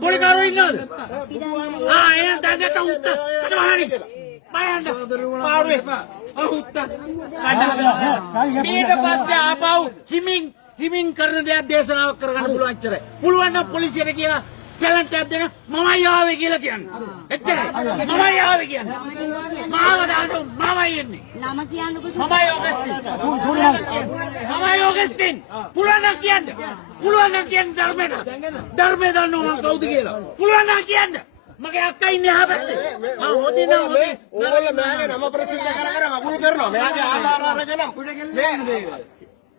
පොලිකාරෝ ඉන්නවද? එහෙනම් දැන් නැත උත්ත. කඩවහරි. බයන්න. පාරුවේ. උත්ත. කඩහදලා. ඊට පස්සේ ආපහු හිමින් කරන දෙයක් දේශනාවක් කරගන්න පුළුවන් ඉච්චරයි. පුළුවන් නම් පොලිසියට කියලා ටැලන්ට් එකක් දෙන්න මමයි ආවේ කියලා කියන්න. එච්චරයි. මමයි ආවේ කියන්න. මාව දාන්න මමයි එන්නේ. නම කියන්නකො. මමයි ඕගස්ටින්. මමයි ඕගස්ටින්. පුළුවන් නම් කියන්න. පුළුවන් නම් කියන්න ධර්මයට. ධර්මයේ දන්නව මම කවුද කියලා. පුළුවන් නම් කියන්න. මගේ අක්කා ඉන්නේ එහා පැත්තේ. හොදින හොදි. ඕගොල්ලෝ මෑගේ නම ප්‍රසිද්ධ කර වගුරු කරනවා. මෙයාගේ ආධාර අරගෙන මේ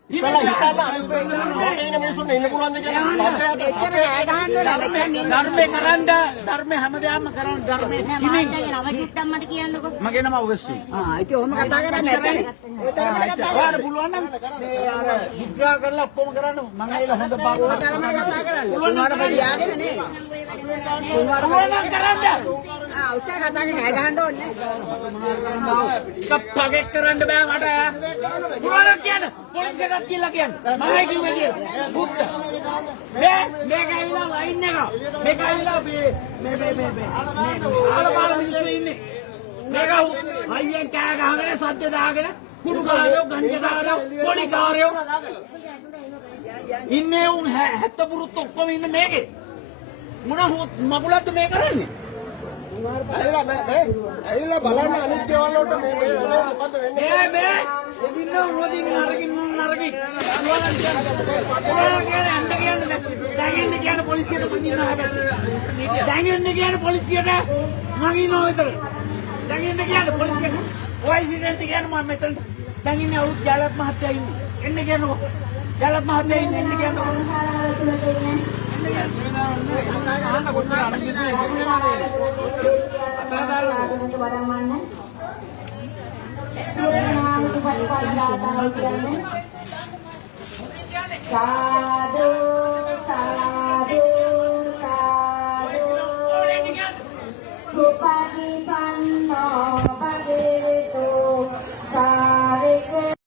ඉතල හිතන්න මිනිස්සුන් ඉන්න පුළුවන්ද කියලා එච්චර ඈ ගහන්න ධර්මේ කරන්න ධර්මේ හැමදාම කරන්න ධර්මේ හිමින් නම චුට්ටක් මට කියන්නකො. මගේ නම ඔගස්ටින්. ඉතින් ඔහොම කතා කරන්නේ නැත්නේ. ඔයාලට පුළුවන් නම් මේ අර විග්‍රහ කරලා ඔක්කොම කරන්න මම ඇවිල්ලා හොඳ පාඩම් කතා කරන්න. පුළුවන් නම් යාගෙන නේ. පුළුවන් නම් කරන්න. උච්චර කතා කරන්නේ ඈ ගහන්න ඕනේ. කප්පගෙක් කරන්න බෑ මට. පුළුවන් නම් කියන්න. පොලිසියට කියලා කියන්න. මමයි කිව්වේ කියලා. බුද්ධ. මේක ඇවිල්ලා ලයින් එක. මේක ඇවිල්ලා මේ ආලපාල මිනිස්සු ඉන්නේ. මේක අයියෙන් කෑ ගහගෙන සද්ද දාගෙන කුඩු කාරයෝ ගංජා කාරයෝ පොලි කාරයෝ ඉන්නේ උන් 70 පුරුත් ඔක්කොම ඉන්න මේකේ. මොන මගුලක්ද මේ කරන්නේ? ඇවිල්ලා බලන්න අනිත් දේවල් වලට මේ මොකද වෙන්නේ මේ එදින්න හොදින් නරකින් දැන් කියන්න පොලිසියට මං හැබැයි දැන් පොලිසියට මං ඉන්නවා විතර දැන් කියන්න පොලිසියට වයිසිඩන්ට් කියන්න මම මෙතන දැන් ඉන්නේ අවුත් ජාලත් මහත්තයා ඉන්නේ එන්න කියන්නකෝ ජාලත් මහත්තයා ඉන්නේ එන්න කියන්නකෝ Sa